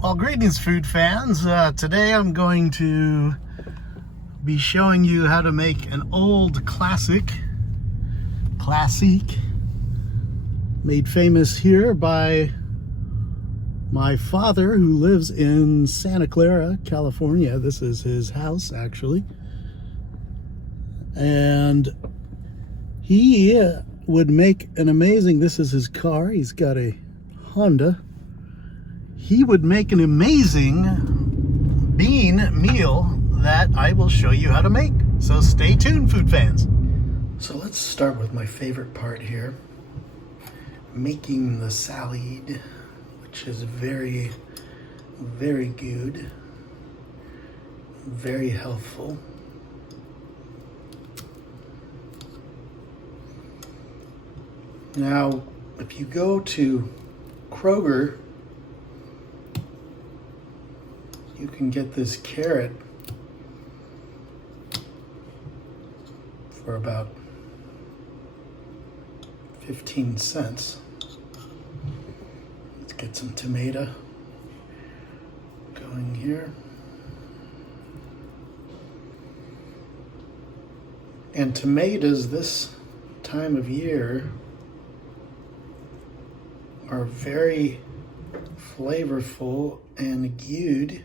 Well, greetings, food fans. Today I'm going to be showing you how to make an old classic, made famous here by my father, who lives in Santa Clara, California. This is his house, actually. And he would make an amazing, this is his car, he's got a Honda. He would make an amazing bean meal that I will show you how to make. So stay tuned, food fans. So let's start with my favorite part here, making the salad, which is very, very good, very healthful. Now, if you go to Kroger, you can get this carrot for about 15 cents. Let's get some tomato going here. And tomatoes this time of year are very flavorful and good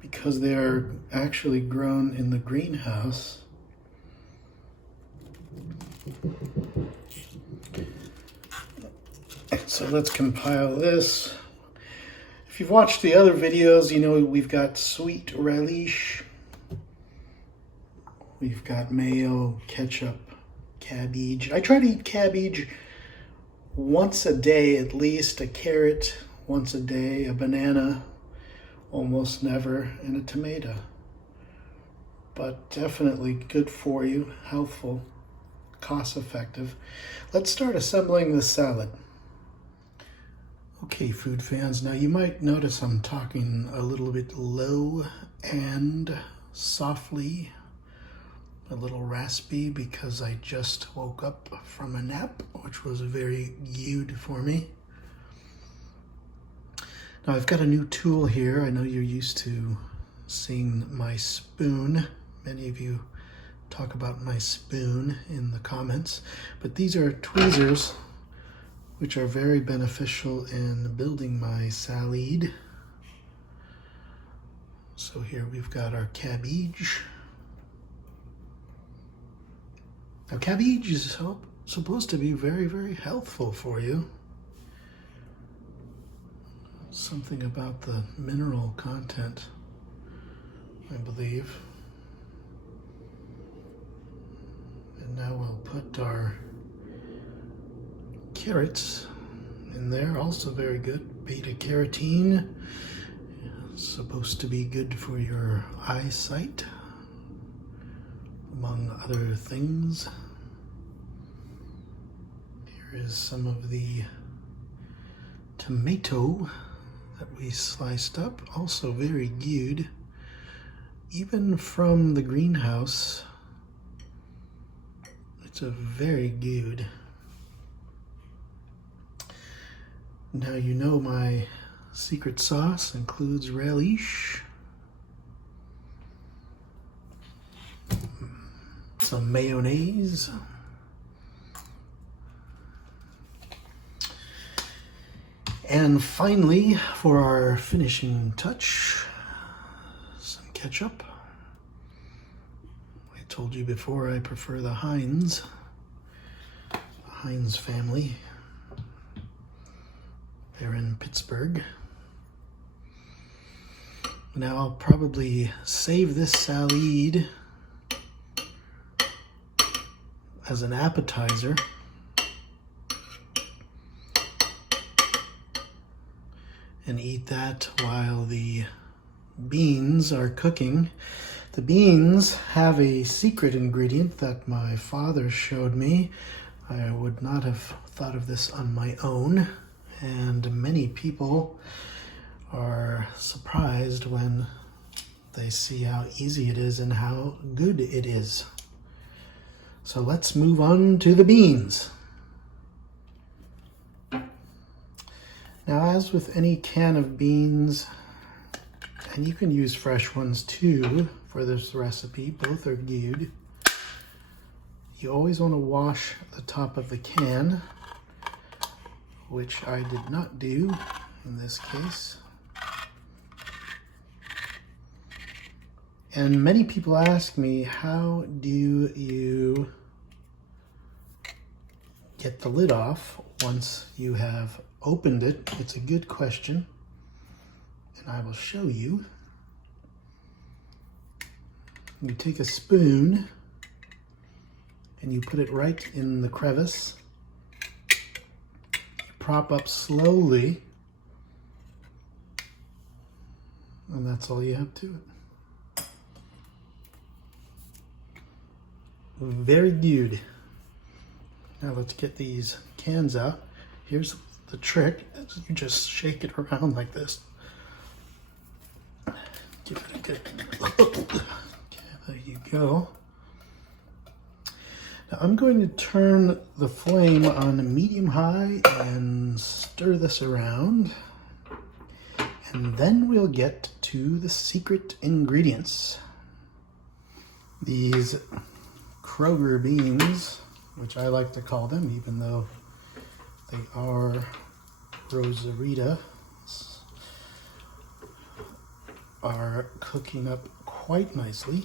because they are actually grown in the greenhouse. So let's compile this. If you've watched the other videos, you know we've got sweet relish, we've got mayo, ketchup, cabbage. I try to eat cabbage once a day at least, a carrot once a day, a banana almost never, and a tomato. But definitely good for you, healthful, cost effective. Let's start assembling this salad. Okay, food fans, now you might notice I'm talking a little bit low and softly, a little raspy, because I just woke up from a nap, which was very good for me. Now I've got a new tool here. I know you're used to seeing my spoon. Many of you talk about my spoon in the comments, but these are tweezers, which are very beneficial in building my salad. So here we've got our cabbage. Now cabbage is supposed to be very, very healthful for you. Something about the mineral content, I believe. And now we'll put our carrots in there, also very good. Beta carotene, supposed to be good for your eyesight, among other things. Here is some of the tomato that we sliced up, also very good, even from the greenhouse. It's a very good. Now you know my secret sauce includes relish, some mayonnaise, and finally, for our finishing touch, some ketchup. I told you before I prefer the Heinz family. They're in Pittsburgh. Now I'll probably save this salad as an appetizer. And eat that while the beans are cooking. The beans have a secret ingredient that my father showed me. I would not have thought of this on my own, and many people are surprised when they see how easy it is and how good it is. So let's move on to the beans. Now, as with any can of beans, and you can use fresh ones too for this recipe, both are good. You always want to wash the top of the can, which I did not do in this case. And many people ask me, how do you get the lid off once you have opened it? It's a good question, and I will show you. You take a spoon and you put it right in the crevice. You prop up slowly, and that's all you have to it. Very good. Now let's get these cans out. Here's the trick. You just shake it around like this. Give it a good... Okay, there you go. Now I'm going to turn the flame on medium high and stir this around. And then we'll get to the secret ingredients. These Kroger beans, which I like to call them, even though they are Rosarita, are cooking up quite nicely.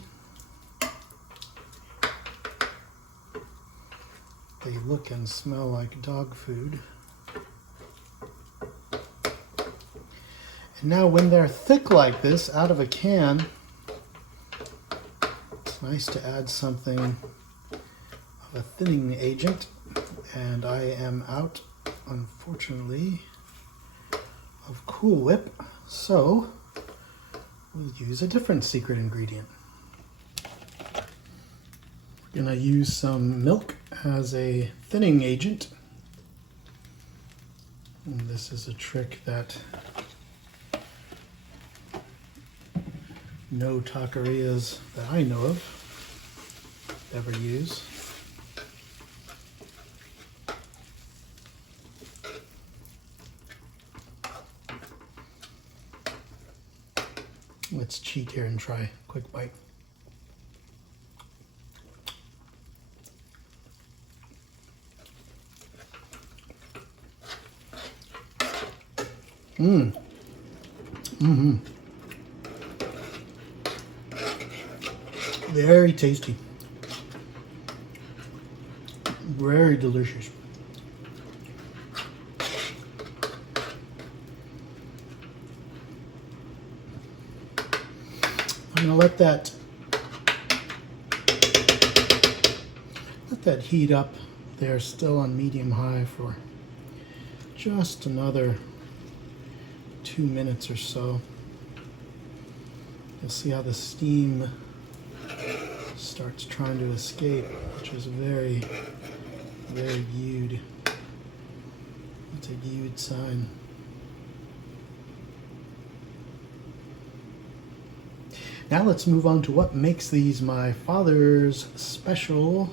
They look and smell like dog food. And now when they're thick like this out of a can, it's nice to add something of a thinning agent, and I am out, unfortunately, of Cool Whip, so we'll use a different secret ingredient. We're gonna use some milk as a thinning agent, and this is a trick that no taquerias that I know of ever use. Let's cheat here and try a quick bite. Very tasty. Very delicious. I'm gonna let that heat up there, still on medium high, for just another 2 minutes or so. You'll see how the steam starts trying to escape, which is very, very good. It's a good sign. Now let's move on to what makes these my father's special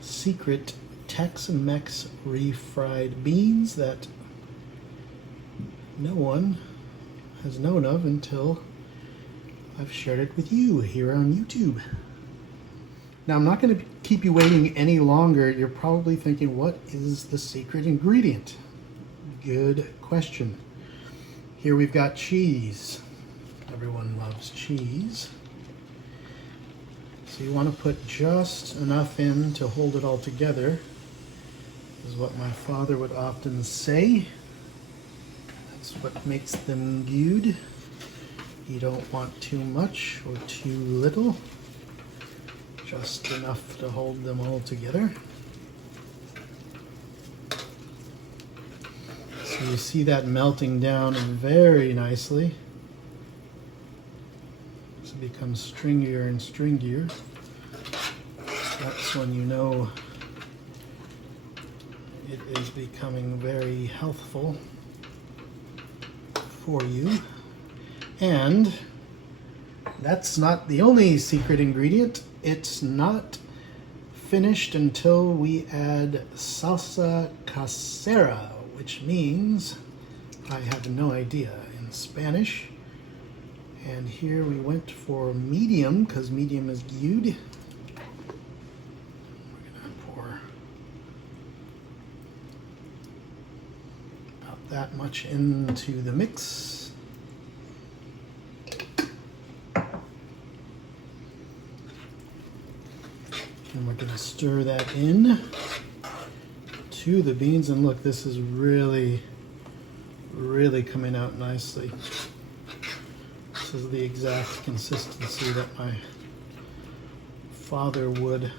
secret Tex-Mex refried beans that no one has known of until I've shared it with you here on YouTube. Now I'm not going to keep you waiting any longer. You're probably thinking, what is the secret ingredient? Good question. Here we've got cheese. Everyone loves cheese. So you want to put just enough in to hold it all together, is what my father would often say. That's what makes them good. You don't want too much or too little, just enough to hold them all together. So you see that melting down very nicely. It becomes stringier and stringier. That's when you know it is becoming very healthful for you. And that's not the only secret ingredient. It's not finished until we add salsa casera, which means I have no idea in Spanish. And here we went for medium because medium is good. We're gonna pour about that much into the mix. And we're gonna stir that in to the beans. And look, this is really coming out nicely. This is the exact consistency that my father would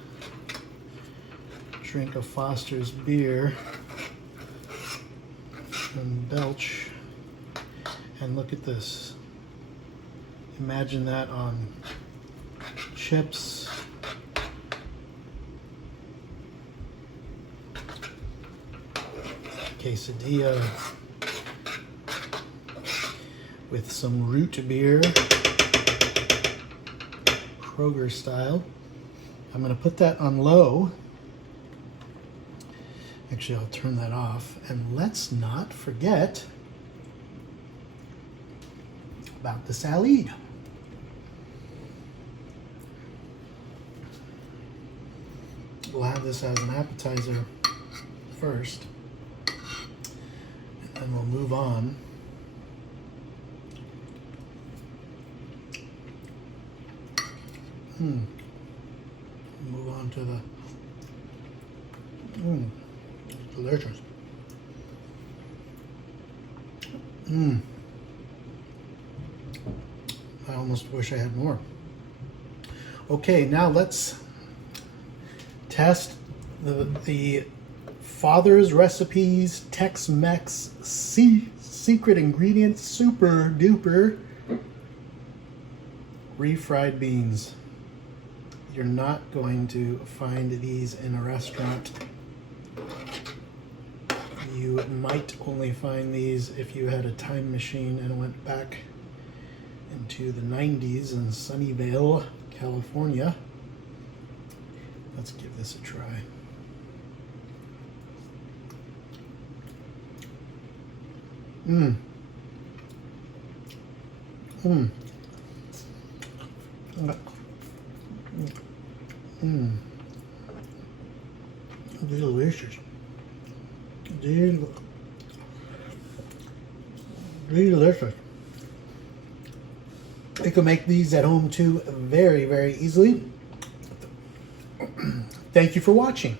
drink a Foster's beer and belch. And look at this. Imagine that on chips. Quesadilla with some root beer, Kroger style. I'm going to put that on low. Actually, I'll turn that off. And let's not forget about the salad. We'll have this as an appetizer first, and then we'll move on. Move on to the delicious. I almost wish I had more. Okay, now let's test the Father's Recipes Tex-Mex secret ingredient super duper refried beans. You're not going to find these in a restaurant. You might only find these if you had a time machine and went back into the 90s in Sunnyvale, California. Let's give this a try. Delicious. Delicious. You can make these at home too very, very easily. Thank you for watching.